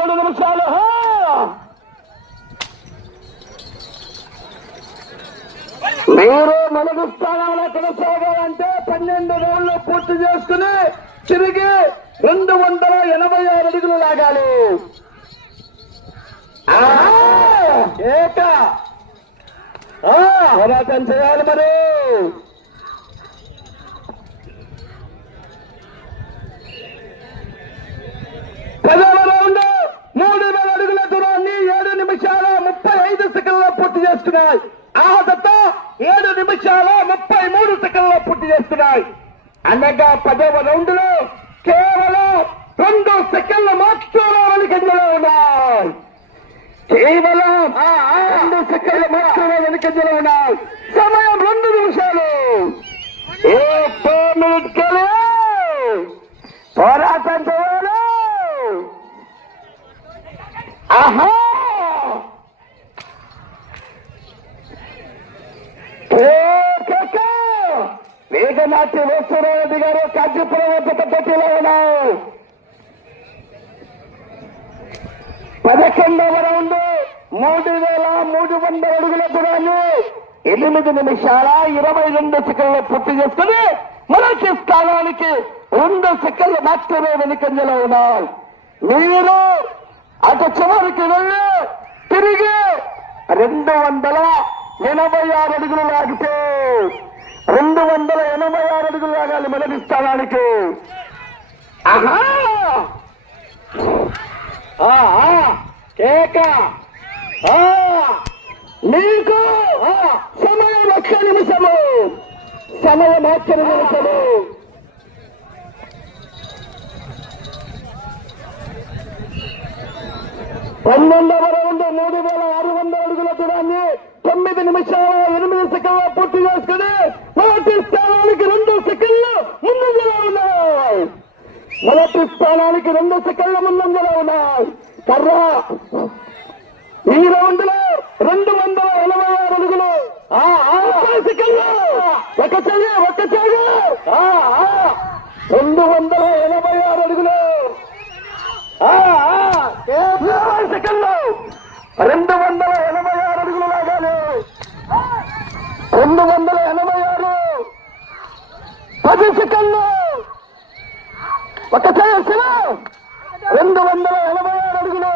మూడు నిమిషాలు. మీరు మొదటి స్థానంలో కొనసాగాలంటే పన్నెండు రోజులు పూర్తి చేసుకుని తిరిగి రెండు వందల ఎనభై ఆరు అడుగులు లాగాలి. ఏక! పోరాటం చేయాలి మరి పదవ రౌండ్ మూడు వేల అడుగుల దూరాన్ని ఏడు నిమిషాల ముప్పై ఐదు సెకండ్లో పూర్తి చేస్తున్నాయి. ఆ ఏడు నిమిషాల ముప్పై మూడు సెకండ్లో పూర్తి చేస్తున్నాయి. అనగా పదవ రౌండ్లో కేవలం రెండు సెకండ్ల మాత్రమే వెనుకంజలో ఉన్నాయి. కేవలం రెండు సెకండ్ల మాత్రమే వెనుకంజలో ఉన్నాయి సమయం రెండు నిమిషాలు ఏ మినిట్ పోరాటం చేయాలి ఆహా ఏ కేక! నాటి వేశ్వరరెడ్డి గారు కాజీపురం వద్ద పోటీలో ఉన్నారు. పదకొండవ రౌండ్ మూడు వేల మూడు వందల అడుగుల దూరాన్ని ఎనిమిది నిమిషాల ఇరవై రెండు సెకండ్లు పూర్తి చేసుకుని మొదటి స్థానానికి రెండు సెకండ్లు మాత్రమే వెనుకంజలో ఉన్నారు. మీరు అటు చివరికి వెళ్ళి తిరిగి రెండు వందల ఎనభై ఆరు అడుగులు లాగితే రెండు వందల ఎనభై ఆరు అడుగులు లాగాలి మొదటి స్థానానికి ఆహా! కేక! నీకు ఆ, సమయం ఒక్క నిమిషము. సమయం ఒక్క నిమిషము. పన్నెండవ రౌండ్ మూడు వేల ఆరు వందల అడుగుల దూరాన్ని తొమ్మిది నిమిషాల ఎనిమిది సెకండ్ల పూర్తి చేసుకుని మొదటి స్థానానికి రెండు సెకండ్లు ముందంజలో ఉన్నాయి మొదటి స్థానానికి రెండు సెకండ్ల ముందంజలో ఉన్నాయి. కర్ర. ఈ రౌండ్లో రెండు వందల ఎనభై ఆరు అడుగులు. సెకండ్లు ఒక చెయ్యి ఒక చెయ్యి. ఆ, రెండు వందల ఎనభై ఆరు అడుగులు. సెకండ్లు. రెండు వందల ఎనభై ఆరు అడుగులు లాగాలి రెండు వందల ఎనభై ఆరు. పది సెకండ్లు. ఒక చేయ రెండు వందల ఎనభై ఆరు అడుగులు